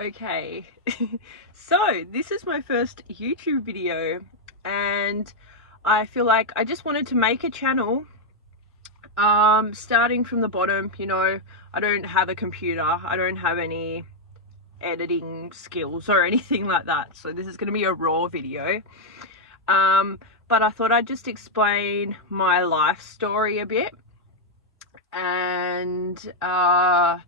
Okay, so this is my first YouTube video and I feel like I just wanted to make a channel starting from the bottom. I don't have a computer, I don't have any editing skills or anything like that, so this is going to be a raw video. But I thought I'd just explain my life story a bit and how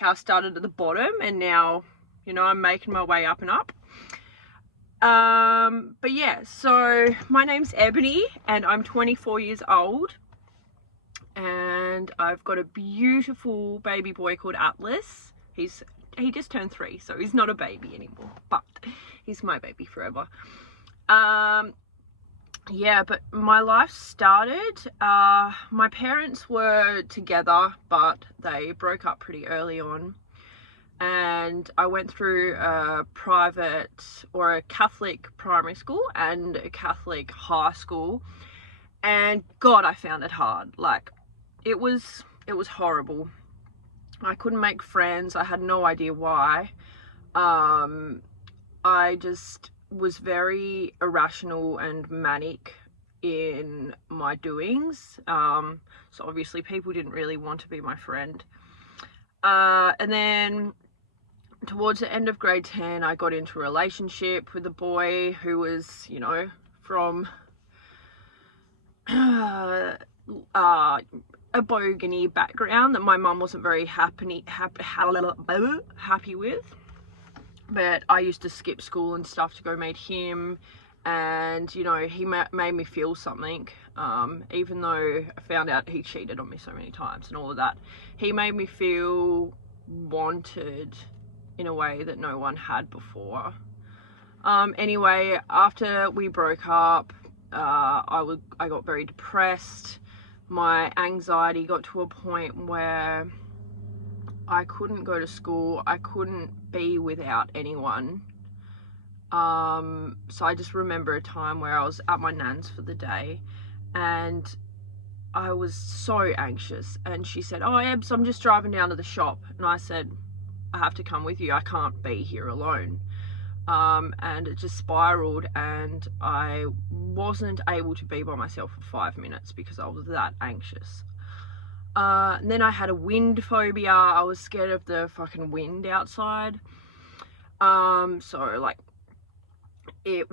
I started at the bottom and now I'm making my way up and up. But yeah, so my name's Ebony and I'm 24 years old and I've got a beautiful baby boy called Atlas. He just turned 3, so he's not a baby anymore, but he's my baby forever. Yeah, but my life started, my parents were together, but they broke up pretty early on. And I went through a private or a Catholic primary school and a Catholic high school. And God, I found it hard. Like, it was horrible. I couldn't make friends. I had no idea why. I just was very irrational and manic in my doings. So obviously people didn't really want to be my friend. And then towards the end of grade 10, I got into a relationship with a boy who was, from a bogany background that my mum wasn't very happy with. But I used to skip school and stuff to go meet him, and he made me feel something, even though I found out he cheated on me so many times and all of that. He made me feel wanted in a way that no one had before. Anyway, after we broke up, I got very depressed. My anxiety got to a point where I couldn't go to school, I couldn't be without anyone. So I just remember a time where I was at my nan's for the day and I was so anxious, and she said, "Oh, Ebs, I'm just driving down to the shop." And I said, "I have to come with you, I can't be here alone." And it just spiraled and I wasn't able to be by myself for 5 minutes because I was that anxious. And then I had a wind phobia. I was scared of the fucking wind outside. So like it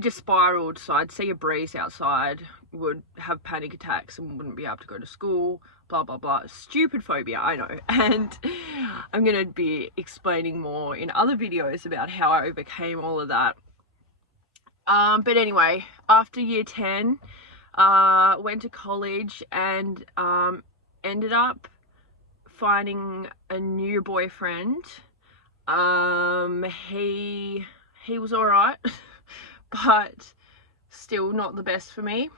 just spiraled. So I'd see a breeze outside, would have panic attacks and wouldn't be able to go to school, blah blah blah. Stupid phobia, I know. And I'm gonna be explaining more in other videos about how I overcame all of that. But anyway, after year 10, went to college and ended up finding a new boyfriend. He was alright, but still not the best for me.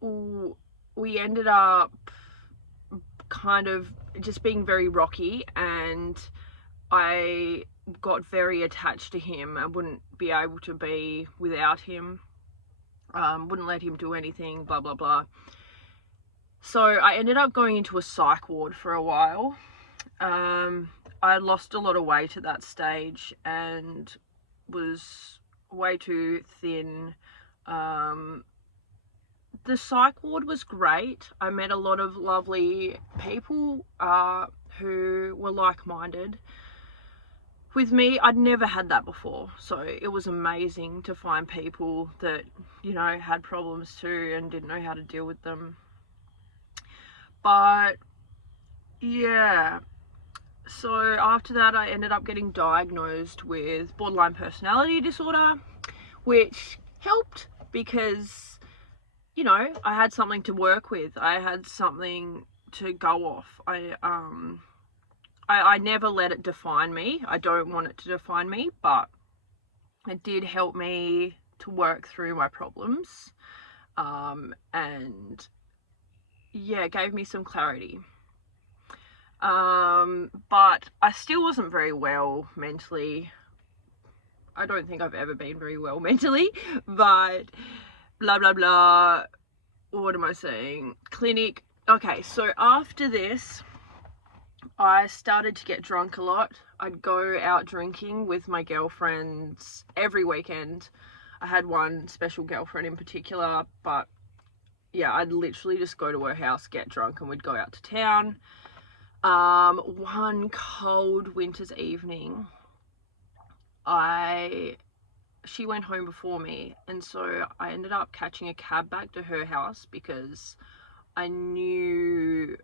We ended up kind of just being very rocky, and I got very attached to him. I wouldn't be able to be without him, wouldn't let him do anything, blah blah blah. So I ended up going into a psych ward for a while. I lost a lot of weight at that stage and was way too thin. The psych ward was great. I met a lot of lovely people who were like-minded with me. I'd never had that before, so it was amazing to find people that had problems too and didn't know how to deal with them. But yeah, so after that I ended up getting diagnosed with borderline personality disorder, which helped because I had something to work with. I had something to go off. I never let it define me. I don't want it to define me, but it did help me to work through my problems, and yeah, it gave me some clarity. But I still wasn't very well mentally. I don't think I've ever been very well mentally, but blah blah blah. What am I saying? Clinic. Okay, so after this I started to get drunk a lot. I'd go out drinking with my girlfriends every weekend. I had one special girlfriend in particular, but yeah, I'd literally just go to her house, get drunk, and we'd go out to town. One cold winter's evening, she went home before me, and so I ended up catching a cab back to her house because I knew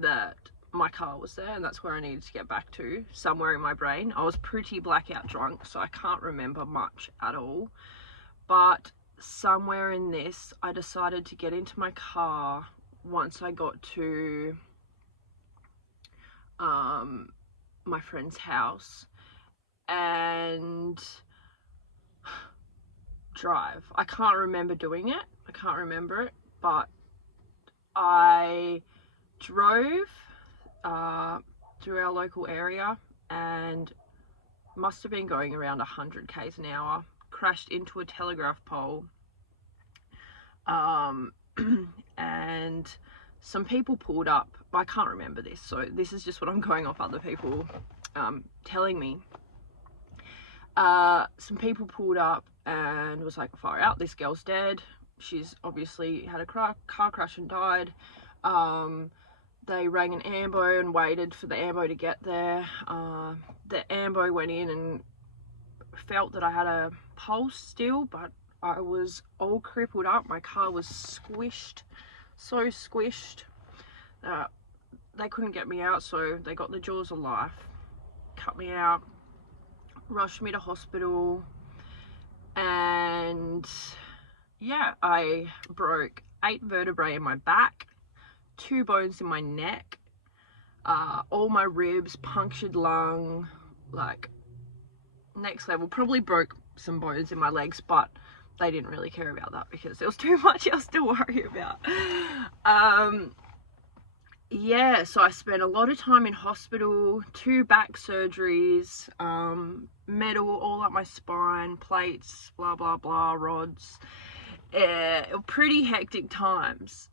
that my car was there and that's where I needed to get back to, somewhere in my brain. I was pretty blackout drunk, so I can't remember much at all, but somewhere in this I decided to get into my car once I got to my friend's house and drive. I can't remember doing it, I can't remember it, but I drove through our local area and must have been going around 100 k's an hour, crashed into a telegraph pole, and some people pulled up. I can't remember this, so this is just what I'm going off other people telling me. Some people pulled up and was like, far out, this girl's dead, she's obviously had a car crash and died. They rang an ambo and waited for the ambo to get there. The ambo went in and felt that I had a pulse still, but I was all crippled up. My car was squished, so squished. They couldn't get me out, so they got the jaws of life, cut me out, rushed me to hospital, and yeah, I broke 8 vertebrae in my back, 2 bones in my neck, all my ribs, punctured lung, like next level. Probably broke some bones in my legs, but they didn't really care about that because there was too much else to worry about. Yeah, so I spent a lot of time in hospital, 2 back surgeries, metal all up my spine, plates, blah blah blah, rods. Pretty hectic times,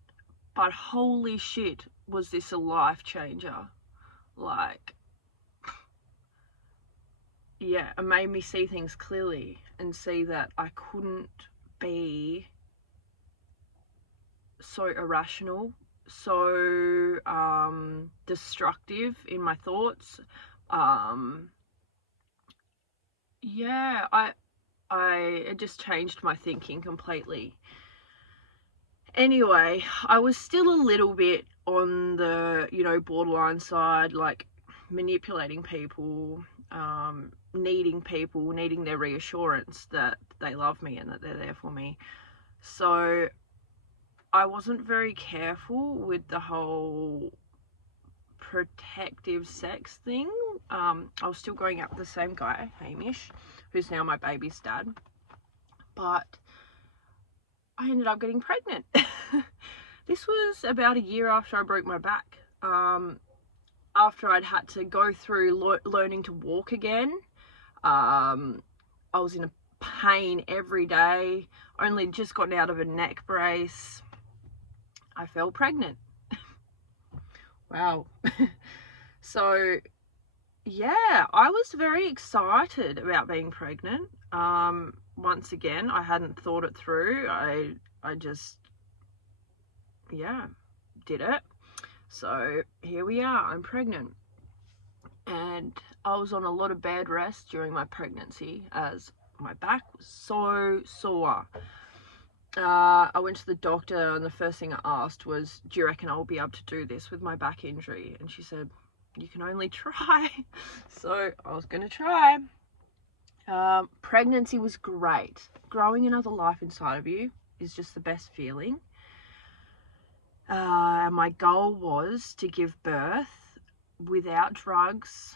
but holy shit, was this a life changer. Like, yeah, it made me see things clearly and see that I couldn't be so irrational, so destructive in my thoughts. Yeah, it just changed my thinking completely. Anyway, I was still a little bit on the, borderline side, like manipulating people, needing their reassurance that they love me and that they're there for me. So I wasn't very careful with the whole protective sex thing. I was still going out with the same guy, Hamish, who's now my baby's dad, but I ended up getting pregnant. This was about a year after I broke my back. After I'd had to go through learning to walk again. I was in a pain every day, only just gotten out of a neck brace. I fell pregnant. Wow. So yeah, I was very excited about being pregnant. Once again, I hadn't thought it through. I just, yeah, did it. So here we are, I'm pregnant. And I was on a lot of bed rest during my pregnancy as my back was so sore. I went to the doctor and the first thing I asked was, do you reckon I'll be able to do this with my back injury? And she said, you can only try. So I was gonna try. Pregnancy was great. Growing another life inside of you is just the best feeling. My goal was to give birth without drugs.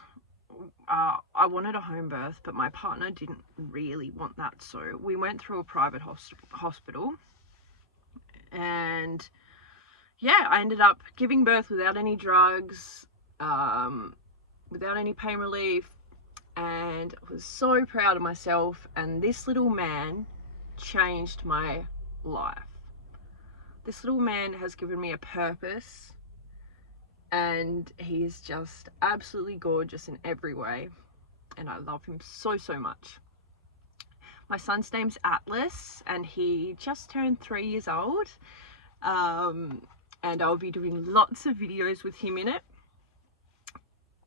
I wanted a home birth, but my partner didn't really want that, so we went through a private hospital, and yeah, I ended up giving birth without any drugs, without any pain relief, and I was so proud of myself. And this little man changed my life. This little man has given me a purpose and he is just absolutely gorgeous in every way, and I love him so much. My son's name's Atlas, and he just turned 3 years old, and I'll be doing lots of videos with him in it.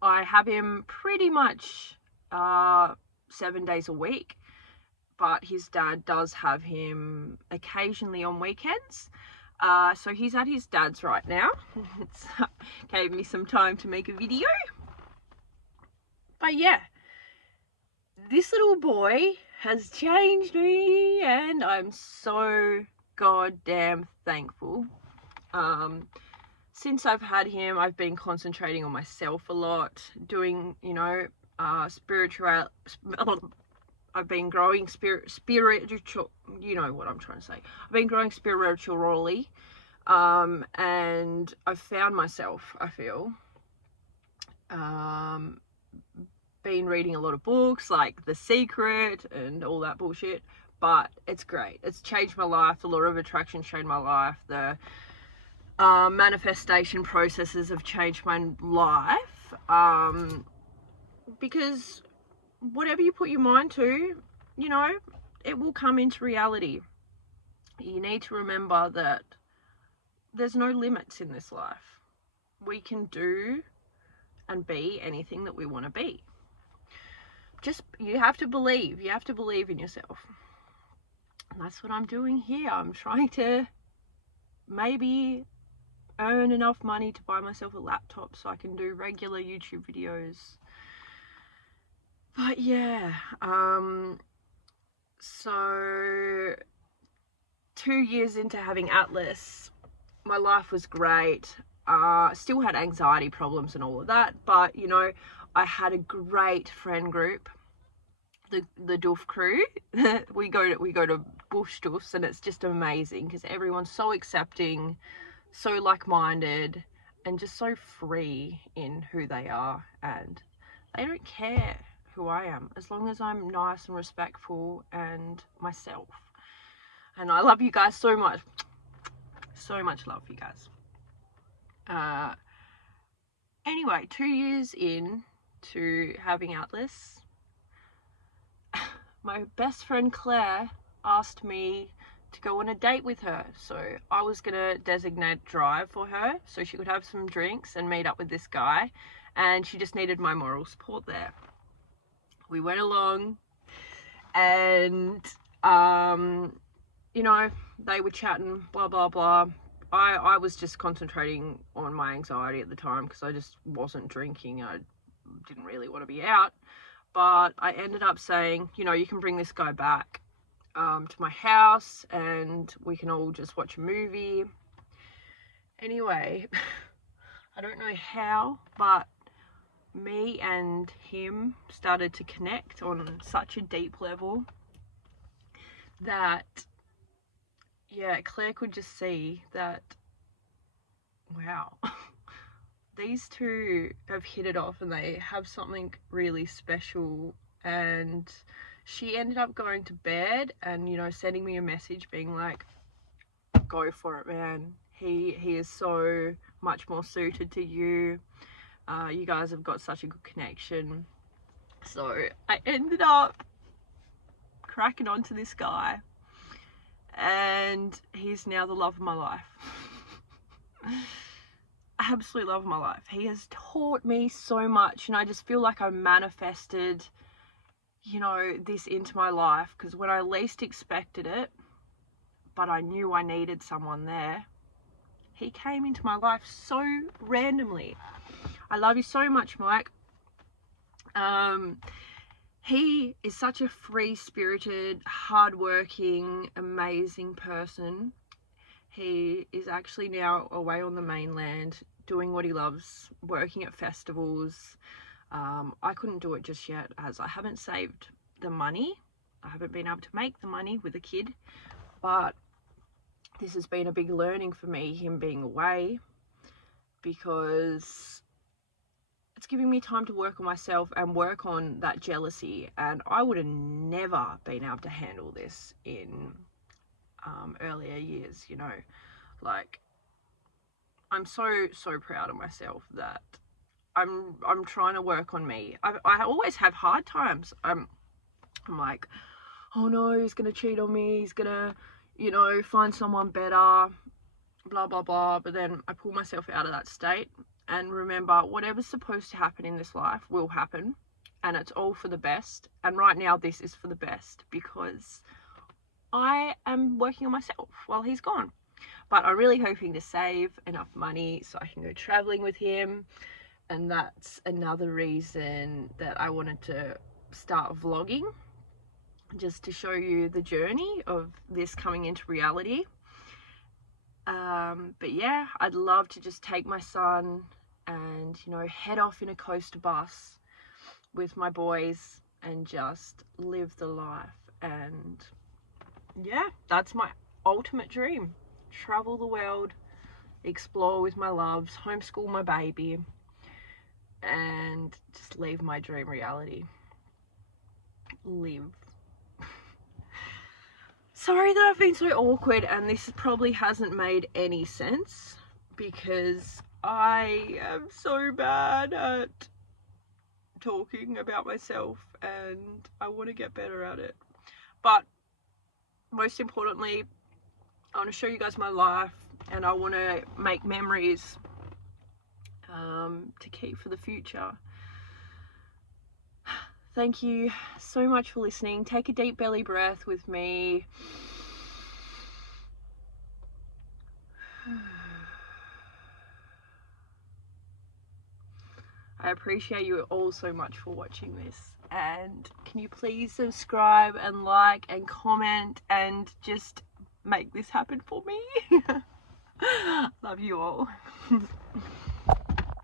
I have him pretty much 7 days a week, but his dad does have him occasionally on weekends. So he's at his dad's right now. It's gave me some time to make a video. But yeah, this little boy has changed me, and I'm so goddamn thankful. Since I've had him, I've been concentrating on myself a lot, doing, you know, spiritual. I've been growing spiritual, you know what I'm trying to say. I've been growing spiritually, and I've found myself, I feel. Been reading a lot of books like The Secret and all that bullshit, but it's great. It's changed my life. The law of attraction changed my life. The manifestation processes have changed my life, because whatever you put your mind to, you know, it will come into reality. You need to remember that there's no limits in this life. We can do and be anything that we want to be. Just, you have to believe. You have to believe in yourself. And that's what I'm doing here. I'm trying to maybe earn enough money to buy myself a laptop so I can do regular YouTube videos. But yeah, so 2 years into having Atlas, my life was great. Still had anxiety problems and all of that, but you know, I had a great friend group, the Doof crew. we go to Bush Doofs, and it's just amazing because everyone's so accepting, so like-minded, and just so free in who they are, and they don't care who I am as long as I'm nice and respectful and myself. And I love you guys so much. So much love for you guys. Anyway, 2 years in to having Atlas, my best friend Claire asked me to go on a date with her. So I was gonna designate drive for her so she could have some drinks and meet up with this guy, and she just needed my moral support there. We went along, and you know, they were chatting, blah blah blah. I was just concentrating on my anxiety at the time because I just wasn't drinking. I didn't really want to be out, but I ended up saying, you know, you can bring this guy back to my house and we can all just watch a movie. Anyway, I don't know how, but me and him started to connect on such a deep level that, yeah, Claire could just see that, wow, these two have hit it off and they have something really special. And she ended up going to bed and, you know, sending me a message being like, go for it, man. He is so much more suited to you. You guys have got such a good connection. So I ended up cracking onto this guy, and he's now the love of my life. Absolute love of my life. He has taught me so much, and I just feel like I manifested, you know, this into my life, because when I least expected it, but I knew I needed someone there, he came into my life so randomly. I love you so much, Mike. He is such a free-spirited, hard-working, amazing person. He is actually now away on the mainland doing what he loves, working at festivals. I couldn't do it just yet as I haven't saved the money. I haven't been able to make the money with a kid, but this has been a big learning for me, him being away, because it's giving me time to work on myself and work on that jealousy. And I would have never been able to handle this in earlier years, you know. Like, I'm so proud of myself that I'm trying to work on me. I always have hard times. I'm like, oh no, he's gonna cheat on me, he's gonna, you know, find someone better, blah blah blah. But then I pull myself out of that state and remember, whatever's supposed to happen in this life will happen, and it's all for the best. And right now this is for the best because I am working on myself while he's gone. But I'm really hoping to save enough money so I can go traveling with him, and that's another reason that I wanted to start vlogging, just to show you the journey of this coming into reality. But yeah, I'd love to just take my son and, you know, head off in a coaster bus with my boys and just live the life. And yeah, that's my ultimate dream. Travel the world, explore with my loves, homeschool my baby, and just leave my dream reality. Live. Sorry that I've been so awkward and this probably hasn't made any sense, because I am so bad at talking about myself and I want to get better at it. But most importantly, I want to show you guys my life, and I want to make memories to keep for the future. Thank you so much for listening. Take a deep belly breath with me. I appreciate you all so much for watching this, and can you please subscribe and like and comment and just make this happen for me? Love you all.